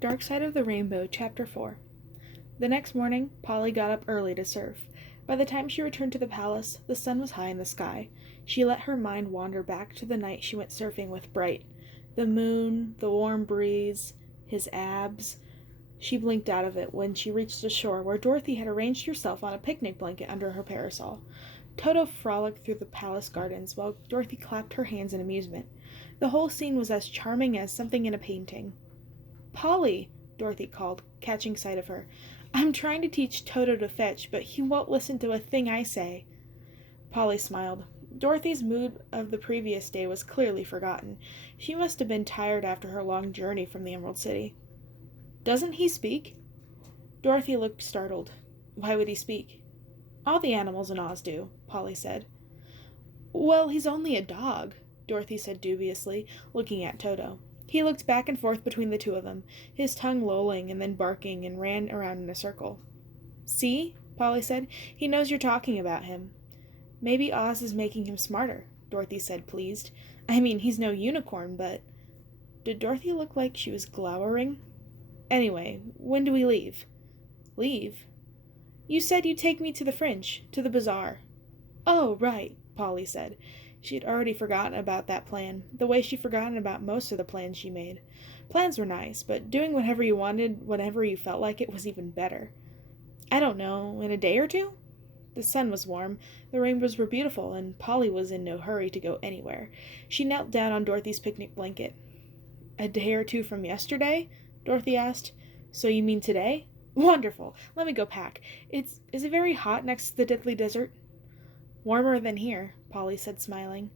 Dark Side of the Rainbow, Chapter 4. The next morning, Polly got up early to surf. By the time she returned to the palace, the sun was high in the sky. She let her mind wander back to the night she went surfing with Bright. The moon, the warm breeze, his abs. She blinked out of it when she reached the shore where Dorothy had arranged herself on a picnic blanket under her parasol. Toto frolicked through the palace gardens while Dorothy clapped her hands in amusement. The whole scene was as charming as something in a painting. "Polly," Dorothy called, catching sight of her. "I'm trying to teach Toto to fetch, but he won't listen to a thing I say." Polly smiled. Dorothy's mood of the previous day was clearly forgotten. She must have been tired after her long journey from the Emerald City. "Doesn't he speak?" Dorothy looked startled. Why would he speak? "All the animals in Oz do," Polly said. "Well, he's only a dog," Dorothy said dubiously, looking at Toto. He looked back and forth between the two of them, his tongue lolling and then barking, and ran around in a circle. "See?" Polly said. "He knows you're talking about him." "Maybe Oz is making him smarter," Dorothy said, pleased. "I mean, he's no unicorn, but—" Did Dorothy look like she was glowering? "Anyway, when do we leave?" "Leave?" "You said you'd take me to the fringe, to the bazaar." "Oh, right," Polly said. She had already forgotten about that plan, the way she'd forgotten about most of the plans she made. Plans were nice, but doing whatever you wanted whenever you felt like it was even better. "I don't know, in a day or two?" The sun was warm, the rainbows were beautiful, and Polly was in no hurry to go anywhere. She knelt down on Dorothy's picnic blanket. "A day or two from yesterday?" Dorothy asked. "So you mean today? Wonderful! Let me go pack. Is it very hot next to the Deadly Desert?" "Warmer than here," Polly said, smiling.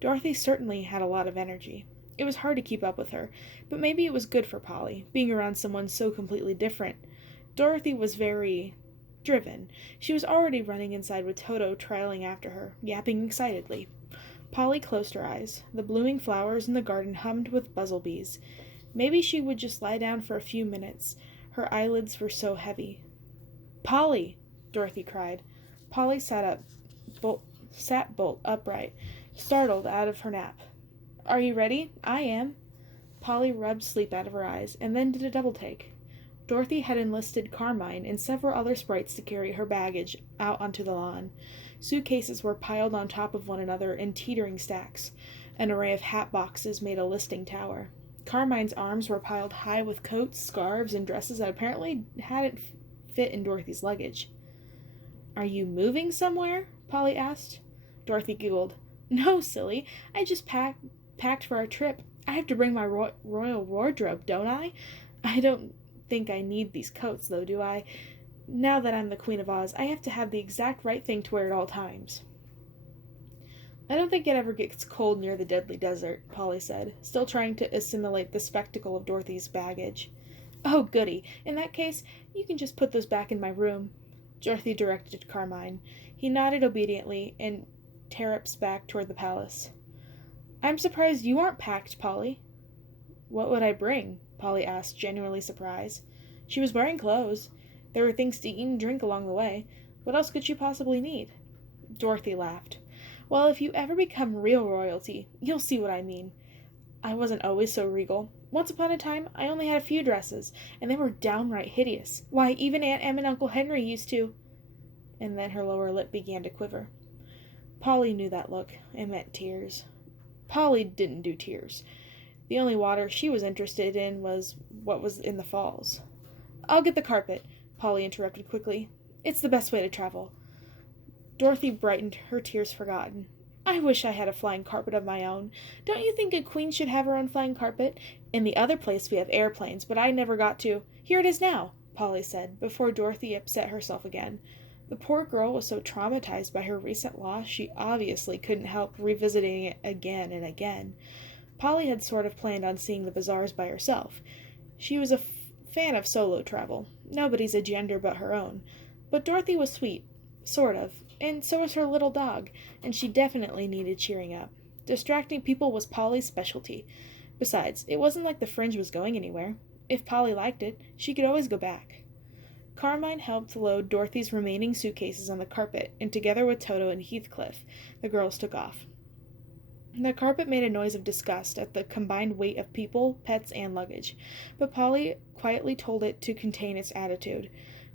Dorothy certainly had a lot of energy. It was hard to keep up with her, but maybe it was good for Polly, being around someone so completely different. Dorothy was very driven. She was already running inside with Toto trailing after her, yapping excitedly. Polly closed her eyes. The blooming flowers in the garden hummed with buzzlebees. Maybe she would just lie down for a few minutes. Her eyelids were so heavy. "Polly!" Dorothy cried. Polly sat bolt upright, startled out of her nap. "Are you ready? I am." Polly rubbed sleep out of her eyes, and then did a double-take. Dorothy had enlisted Carmine and several other sprites to carry her baggage out onto the lawn. Suitcases were piled on top of one another in teetering stacks. An array of hat boxes made a listing tower. Carmine's arms were piled high with coats, scarves, and dresses that apparently hadn't fit in Dorothy's luggage. "Are you moving somewhere?" Polly asked. Dorothy giggled. "No, silly. I just packed for our trip. I have to bring my royal wardrobe, don't I? I don't think I need these coats, though, do I? Now that I'm the Queen of Oz, I have to have the exact right thing to wear at all times." "I don't think it ever gets cold near the Deadly Desert," Polly said, still trying to assimilate the spectacle of Dorothy's baggage. "Oh, goody. In that case, you can just put those back in my room," Dorothy directed Carmine. He nodded obediently and terrapsed back toward the palace. "I'm surprised you aren't packed, Polly." "What would I bring?" Polly asked, genuinely surprised. She was wearing clothes. There were things to eat and drink along the way. What else could she possibly need? Dorothy laughed. "Well, if you ever become real royalty, you'll see what I mean. I wasn't always so regal. Once upon a time, I only had a few dresses, and they were downright hideous. Why, even Aunt Em and Uncle Henry used to—" And then her lower lip began to quiver. Polly knew that look. It meant tears. Polly didn't do tears. The only water she was interested in was what was in the falls. "I'll get the carpet," Polly interrupted quickly. "It's the best way to travel." Dorothy brightened, her tears forgotten. "I wish I had a flying carpet of my own. Don't you think a queen should have her own flying carpet? In the other place we have airplanes, but I never got to—" "Here it is now," Polly said, before Dorothy upset herself again. The poor girl was so traumatized by her recent loss she obviously couldn't help revisiting it again and again. Polly had sort of planned on seeing the bazaars by herself. She was a fan of solo travel, nobody's agenda but her own. But Dorothy was sweet, sort of, and so was her little dog, and she definitely needed cheering up. Distracting people was Polly's specialty. Besides, it wasn't like the fringe was going anywhere. If Polly liked it, she could always go back. Carmine helped load Dorothy's remaining suitcases on the carpet, and together with Toto and Heathcliff, the girls took off. The carpet made a noise of disgust at the combined weight of people, pets, and luggage, but Polly quietly told it to contain its attitude.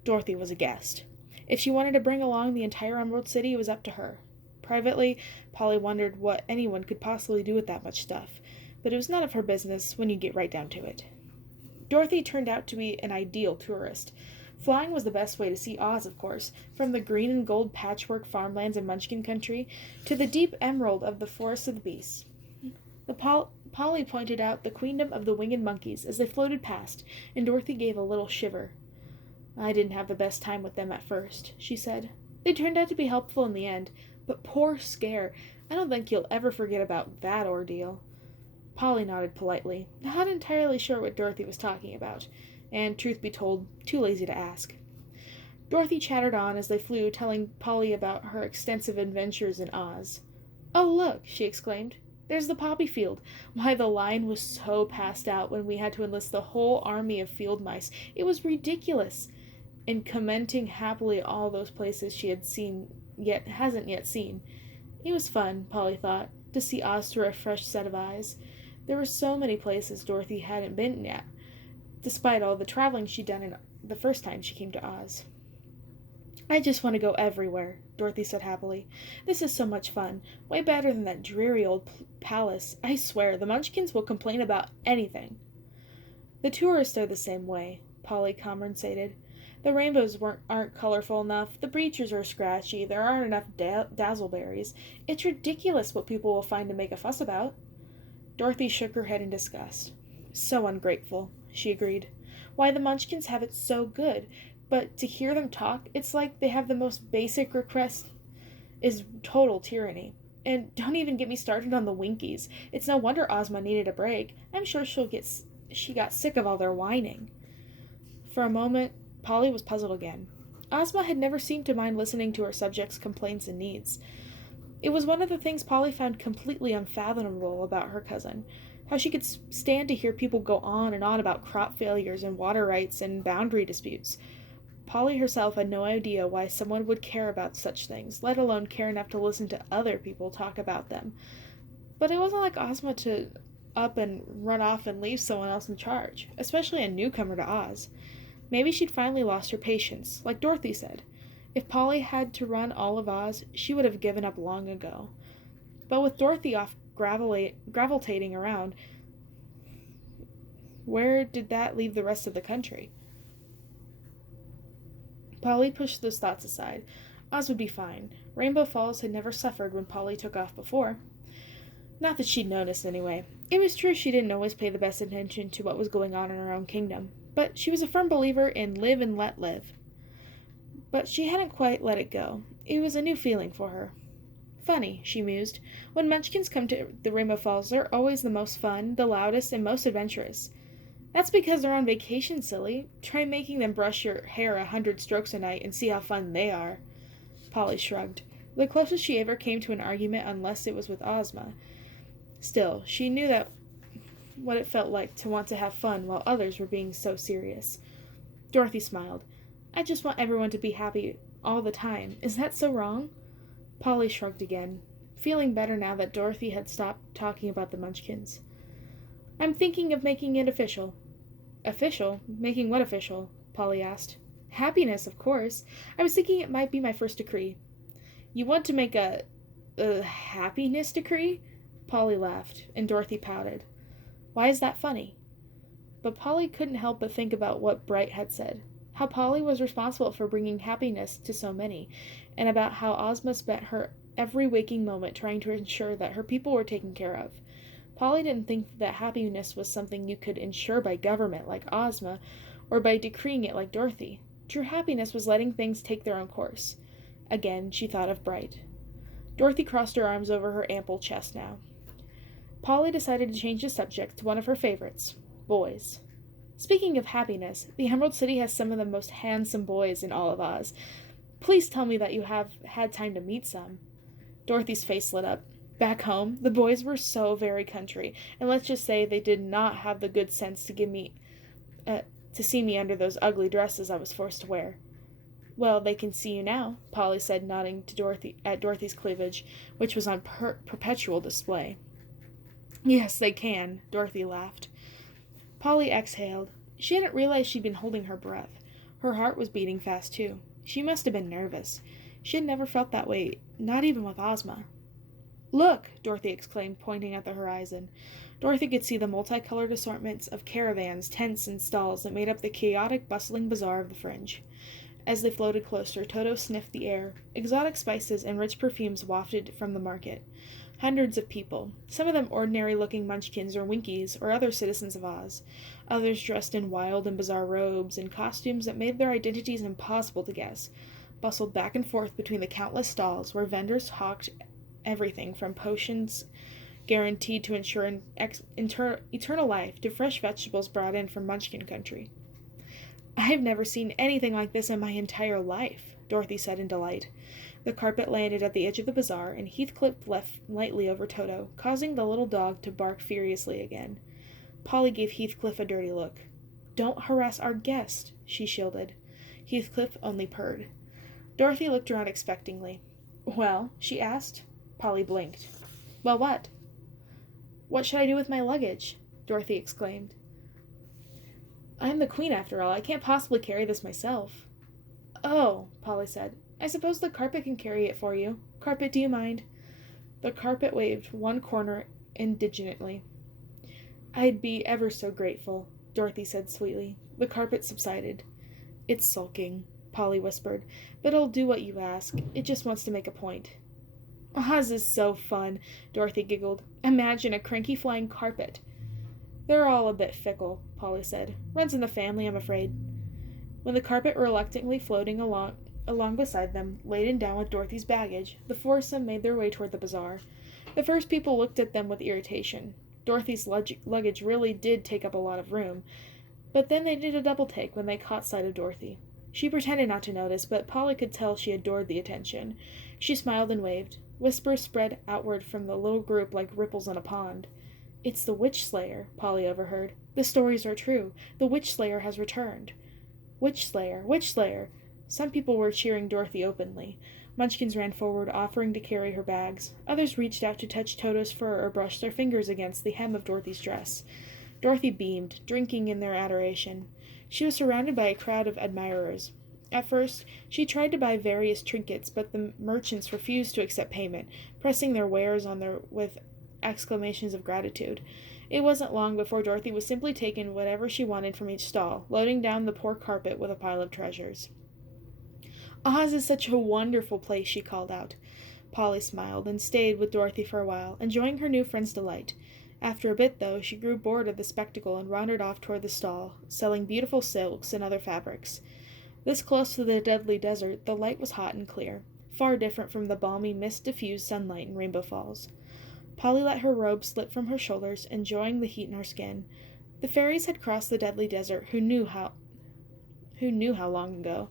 Dorothy was a guest. If she wanted to bring along the entire Emerald City, it was up to her. Privately, Polly wondered what anyone could possibly do with that much stuff, but it was none of her business when you get right down to it. Dorothy turned out to be an ideal tourist. Flying was the best way to see Oz, of course, from the green and gold patchwork farmlands of Munchkin Country to the deep emerald of the Forest of the Beasts. Polly pointed out the queendom of the winged monkeys as they floated past, and Dorothy gave a little shiver. "I didn't have the best time with them at first," she said. "They turned out to be helpful in the end, but poor Scare, I don't think you'll ever forget about that ordeal." Polly nodded politely, not entirely sure what Dorothy was talking about, and, truth be told, too lazy to ask. Dorothy chattered on as they flew, telling Polly about her extensive adventures in Oz. "Oh, look!" she exclaimed. "There's the poppy field. Why, the line was so passed out when we had to enlist the whole army of field mice. It was ridiculous!" And commenting happily all those places she had hasn't yet seen. It was fun, Polly thought, to see Oz through a fresh set of eyes. There were so many places Dorothy hadn't been yet, despite all the traveling she'd done the first time she came to Oz. "I just want to go everywhere," Dorothy said happily. "This is so much fun. Way better than that dreary old palace. I swear, the Munchkins will complain about anything." "The tourists are the same way," Polly compensated. "The rainbows aren't colorful enough, the bleachers are scratchy, there aren't enough dazzleberries. It's ridiculous what people will find to make a fuss about." Dorothy shook her head in disgust. "So ungrateful," she agreed. "Why, the Munchkins have it so good, but to hear them talk, it's like they have the most basic request is total tyranny. And don't even get me started on the Winkies. It's no wonder Ozma needed a break. I'm sure she got sick of all their whining." For a moment, Polly was puzzled again. Ozma had never seemed to mind listening to her subjects' complaints and needs. It was one of the things Polly found completely unfathomable about her cousin, how she could stand to hear people go on and on about crop failures and water rights and boundary disputes. Polly herself had no idea why someone would care about such things, let alone care enough to listen to other people talk about them. But it wasn't like Ozma to up and run off and leave someone else in charge, especially a newcomer to Oz. Maybe she'd finally lost her patience, like Dorothy said. If Polly had to run all of Oz, she would have given up long ago. But with Dorothy off gravitating around, where did that leave the rest of the country? Polly pushed those thoughts aside. Oz would be fine. Rainbow Falls had never suffered when Polly took off before. Not that she'd noticed, anyway. It was true she didn't always pay the best attention to what was going on in her own kingdom, but she was a firm believer in live and let live. But she hadn't quite let it go. It was a new feeling for her. "Funny," she mused. "When Munchkins come to the Rainbow Falls, they're always the most fun, the loudest, and most adventurous." "That's because they're on vacation, silly. Try making them brush your hair 100 strokes a night and see how fun they are." Polly shrugged. The closest she ever came to an argument, unless it was with Ozma. Still, she knew what it felt like to want to have fun while others were being so serious. Dorothy smiled. "I just want everyone to be happy all the time. Is that so wrong?" Polly shrugged again, feeling better now that Dorothy had stopped talking about the Munchkins. "I'm thinking of making it official." "Official? Making what official?" Polly asked. "Happiness, of course. I was thinking it might be my first decree." "You want to make a happiness decree?" Polly laughed, and Dorothy pouted. "Why is that funny?" But Polly couldn't help but think about what Bright had said, how Polly was responsible for bringing happiness to so many, and about how Ozma spent her every waking moment trying to ensure that her people were taken care of. Polly didn't think that happiness was something you could ensure by government like Ozma, or by decreeing it like Dorothy. True happiness was letting things take their own course. Again, she thought of Bright. Dorothy crossed her arms over her ample chest now. Polly decided to change the subject to one of her favorites, boys. "Speaking of happiness, the Emerald City has some of the most handsome boys in all of Oz. Please tell me that you have had time to meet some." Dorothy's face lit up. Back home, the boys were so very country, and let's just say they did not have the good sense to see me under those ugly dresses I was forced to wear. "Well, they can see you now," Polly said, nodding to Dorothy's cleavage, which was on perpetual display. Yes, they can, Dorothy laughed. Polly exhaled. She hadn't realized she'd been holding her breath. Her heart was beating fast, too. She must have been nervous. She had never felt that way, not even with Ozma. Look! Dorothy exclaimed, pointing at the horizon. Dorothy could see the multicolored assortments of caravans, tents, and stalls that made up the chaotic, bustling bazaar of the fringe. As they floated closer, Toto sniffed the air. Exotic spices and rich perfumes wafted from the market. Hundreds of people, some of them ordinary-looking munchkins or Winkies or other citizens of Oz, others dressed in wild and bizarre robes and costumes that made their identities impossible to guess, bustled back and forth between the countless stalls where vendors hawked everything from potions guaranteed to ensure eternal life to fresh vegetables brought in from Munchkin country. I have never seen anything like this in my entire life, Dorothy said in delight. The carpet landed at the edge of the bazaar, and Heathcliff leapt lightly over Toto, causing the little dog to bark furiously again. Polly gave Heathcliff a dirty look. Don't harass our guest, she shielded. Heathcliff only purred. Dorothy looked around expectingly. Well, she asked. Polly blinked. Well, what? What should I do with my luggage? Dorothy exclaimed. I am the queen, after all. I can't possibly carry this myself. Oh, Polly said. I suppose the carpet can carry it for you. Carpet, do you mind? The carpet waved one corner indignantly. I'd be ever so grateful, Dorothy said sweetly. The carpet subsided. It's sulking, Polly whispered, but it'll do what you ask. It just wants to make a point. Oz is so fun, Dorothy giggled. Imagine a cranky flying carpet. They're all a bit fickle, Polly said. Runs in the family, I'm afraid. When the carpet reluctantly floating along beside them, laden down with Dorothy's baggage, the foursome made their way toward the bazaar. The first people looked at them with irritation. Dorothy's luggage really did take up a lot of room, but then they did a double take when they caught sight of Dorothy. She pretended not to notice, but Polly could tell she adored the attention. She smiled and waved. Whispers spread outward from the little group like ripples in a pond. It's the Witch Slayer, Polly overheard. The stories are true. The Witch Slayer has returned. Witch Slayer! Witch Slayer! Some people were cheering Dorothy openly. Munchkins ran forward, offering to carry her bags. Others reached out to touch Toto's fur or brush their fingers against the hem of Dorothy's dress. Dorothy beamed, drinking in their adoration. She was surrounded by a crowd of admirers. At first, she tried to buy various trinkets, but the merchants refused to accept payment, pressing their wares on her with exclamations of gratitude. It wasn't long before Dorothy was simply taking whatever she wanted from each stall, loading down the poor carpet with a pile of treasures. Oz is such a wonderful place, she called out. Polly smiled and stayed with Dorothy for a while, enjoying her new friend's delight. After a bit, though, she grew bored of the spectacle and wandered off toward the stall, selling beautiful silks and other fabrics. This close to the deadly desert, the light was hot and clear, far different from the balmy, mist-diffused sunlight in Rainbow Falls. Polly let her robe slip from her shoulders, enjoying the heat in her skin. The fairies had crossed the deadly desert. Who knew how long ago?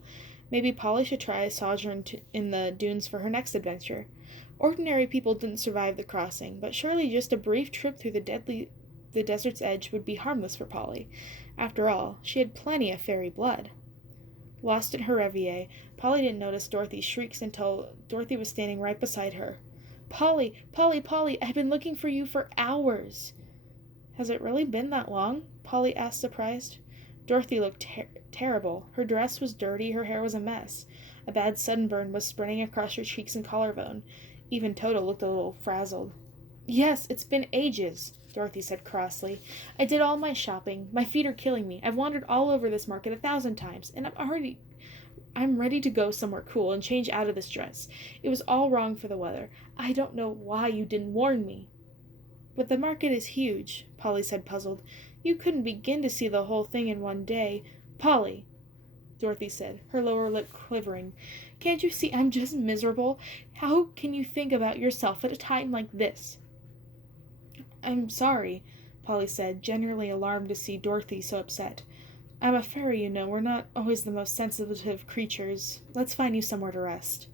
Maybe Polly should try a sojourn in the dunes for her next adventure. Ordinary people didn't survive the crossing, but surely just a brief trip through the desert's edge would be harmless for Polly. After all, she had plenty of fairy blood. Lost in her reverie, Polly didn't notice Dorothy's shrieks until Dorothy was standing right beside her. Polly, Polly, Polly, I've been looking for you for hours. Has it really been that long? Polly asked, surprised. Dorothy looked terrible. Her dress was dirty, her hair was a mess. A bad sunburn was spreading across her cheeks and collarbone. Even Toto looked a little frazzled. Yes, it's been ages, Dorothy said crossly. I did all my shopping. My feet are killing me. I've wandered all over this market 1,000 times, and I'm ready to go somewhere cool and change out of this dress. It was all wrong for the weather. I don't know why you didn't warn me. But the market is huge, Polly said, puzzled. You couldn't begin to see the whole thing in one day. Polly, Dorothy said, her lower lip quivering. Can't you see I'm just miserable? How can you think about yourself at a time like this? I'm sorry, Polly said, genuinely alarmed to see Dorothy so upset. I'm a fairy, you know. We're not always the most sensitive creatures. Let's find you somewhere to rest.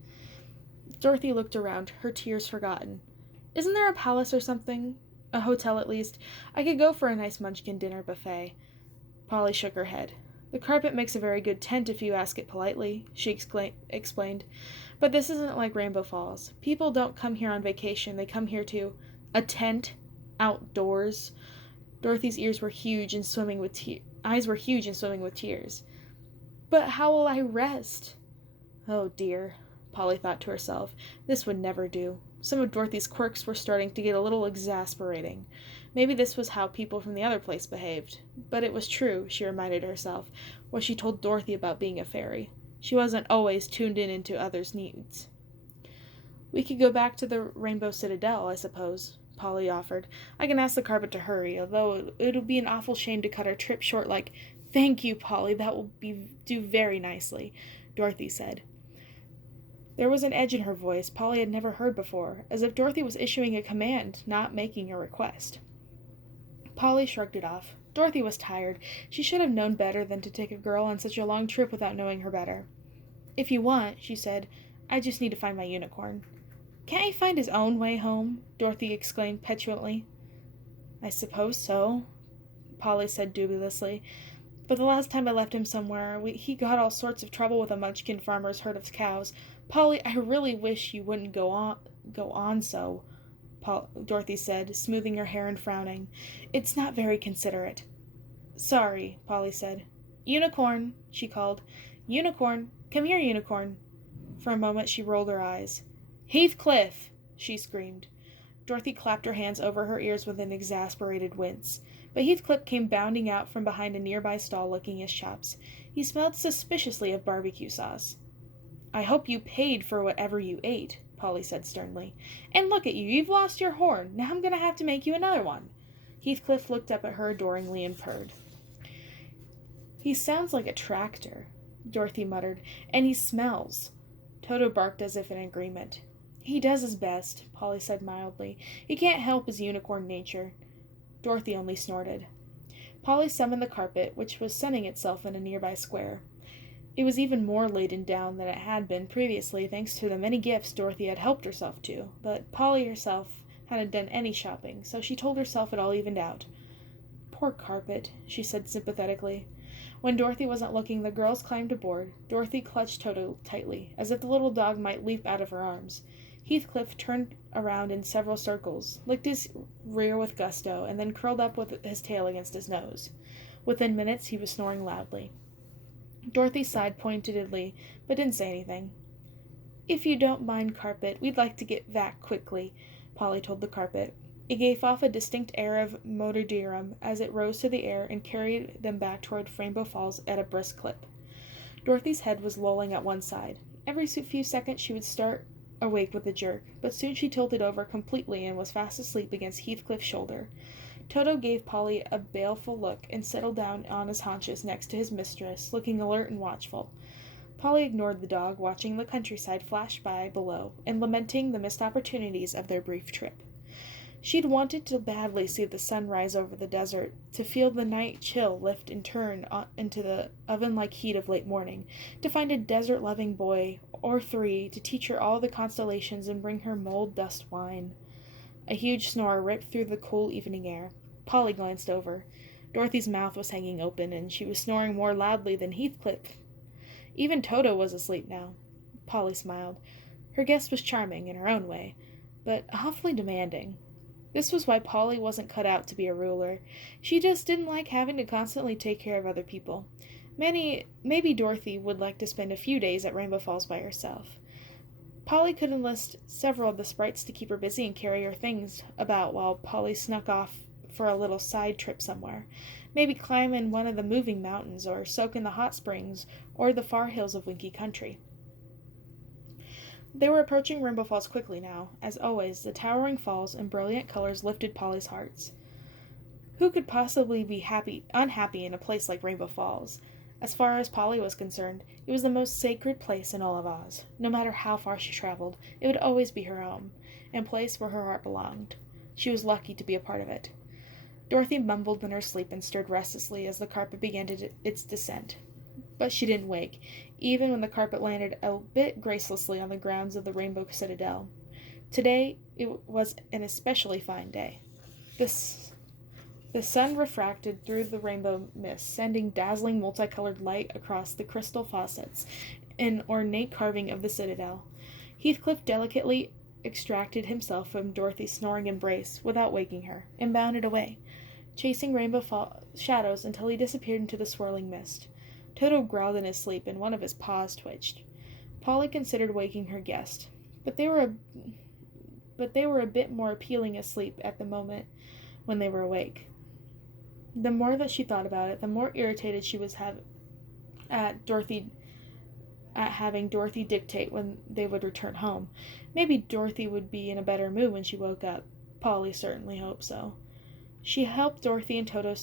Dorothy looked around, her tears forgotten. Isn't there a palace or something? A hotel, at least. I could go for a nice Munchkin dinner buffet. Polly shook her head. The carpet makes a very good tent if you ask it politely, she explained. But this isn't like Rainbow Falls. People don't come here on vacation. They come here to... A tent? outdoors. Dorothy's eyes were huge and swimming with tears. But how will I rest? Oh dear, Polly thought to herself. This would never do. Some of Dorothy's quirks were starting to get a little exasperating. Maybe this was how people from the other place behaved. But it was true, she reminded herself, what she told Dorothy about being a fairy. She wasn't always tuned in into others' needs. We could go back to the Rainbow Citadel, I suppose, Polly offered. I can ask the carpet to hurry, although it would be an awful shame to cut our trip short like, "Thank you, Polly, that will do very nicely," Dorothy said. There was an edge in her voice Polly had never heard before, as if Dorothy was issuing a command, not making a request. Polly shrugged it off. Dorothy was tired. She should have known better than to take a girl on such a long trip without knowing her better. "If you want," she said, "I just need to find my unicorn." "Can't he find his own way home?" Dorothy exclaimed petulantly. "I suppose so," Polly said dubiously. "But the last time I left him somewhere, he got all sorts of trouble with a Munchkin farmer's herd of cows. Polly, I really wish you wouldn't go on so," Dorothy said, smoothing her hair and frowning. "It's not very considerate." "Sorry," Polly said. "Unicorn," she called. "Unicorn, come here, Unicorn." For a moment she rolled her eyes. "Heathcliff!" she screamed. Dorothy clapped her hands over her ears with an exasperated wince. But Heathcliff came bounding out from behind a nearby stall licking his chops. He smelled suspiciously of barbecue sauce. "I hope you paid for whatever you ate," Polly said sternly. "And look at you, you've lost your horn. Now I'm going to have to make you another one." Heathcliff looked up at her adoringly and purred. "He sounds like a tractor," Dorothy muttered, "and he smells." Toto barked as if in agreement. "He does his best," Polly said mildly. "He can't help his unicorn nature." Dorothy only snorted. Polly summoned the carpet, which was sunning itself in a nearby square. It was even more laden down than it had been previously, thanks to the many gifts Dorothy had helped herself to, but Polly herself hadn't done any shopping, so she told herself it all evened out. "Poor carpet," she said sympathetically. When Dorothy wasn't looking, the girls climbed aboard. Dorothy clutched Toto tightly, as if the little dog might leap out of her arms. Heathcliff turned around in several circles, licked his rear with gusto, and then curled up with his tail against his nose. Within minutes he was snoring loudly. Dorothy sighed pointedly, but didn't say anything. "If you don't mind, carpet, we'd like to get back quickly," Polly told the carpet. It gave off a distinct air of motoderum as it rose to the air and carried them back toward Rainbow Falls at a brisk clip. Dorothy's head was lolling at one side. Every few seconds she would start awake with a jerk, but soon she tilted over completely and was fast asleep against Heathcliff's shoulder. Toto gave Polly a baleful look and settled down on his haunches next to his mistress, looking alert and watchful. Polly ignored the dog, watching the countryside flash by below and lamenting the missed opportunities of their brief trip. She'd wanted to badly see the sun rise over the desert, to feel the night chill lift and turn into the oven-like heat of late morning, to find a desert-loving boy or three to teach her all the constellations and bring her mold-dust wine. A huge snore ripped through the cool evening air. Polly glanced over. Dorothy's mouth was hanging open, and she was snoring more loudly than Heathcliff. Even Toto was asleep now. Polly smiled. Her guest was charming in her own way, but awfully demanding. This was why Polly wasn't cut out to be a ruler. She just didn't like having to constantly take care of other people. Maybe Dorothy would like to spend a few days at Rainbow Falls by herself. Polly could enlist several of the sprites to keep her busy and carry her things about while Polly snuck off for a little side trip somewhere. Maybe climb in one of the moving mountains, or soak in the hot springs, or the far hills of Winky Country. They were approaching Rainbow Falls quickly now. As always, the towering falls and brilliant colors lifted Polly's hearts. Who could possibly be unhappy in a place like Rainbow Falls? As far as Polly was concerned, it was the most sacred place in all of Oz. No matter how far she traveled, it would always be her home, and place where her heart belonged. She was lucky to be a part of it. Dorothy mumbled in her sleep and stirred restlessly as the carpet began its descent. But she didn't wake, even when the carpet landed a bit gracelessly on the grounds of the Rainbow Citadel. Today it was an especially fine day. The sun refracted through the rainbow mist, sending dazzling multicolored light across the crystal faucets and ornate carving of the citadel. Heathcliff delicately extracted himself from Dorothy's snoring embrace without waking her, and bounded away, chasing rainbow shadows until he disappeared into the swirling mist. Toto growled in his sleep, and one of his paws twitched. Polly considered waking her guest, but they were a bit more appealing asleep at the moment when they were awake. The more that she thought about it, the more irritated she was at having Dorothy dictate when they would return home. Maybe Dorothy would be in a better mood when she woke up. Polly certainly hoped so. She left Dorothy and Toto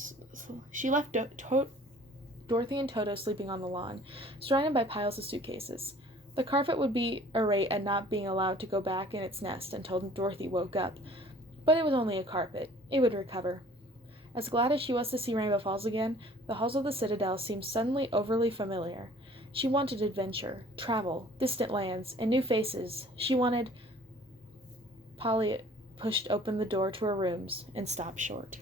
sleeping on the lawn, surrounded by piles of suitcases. The carpet would be irate at not being allowed to go back in its nest until Dorothy woke up, but it was only a carpet. It would recover. As glad as she was to see Rainbow Falls again, the halls of the Citadel seemed suddenly overly familiar. She wanted adventure, travel, distant lands, and new faces. Polly pushed open the door to her rooms and stopped short.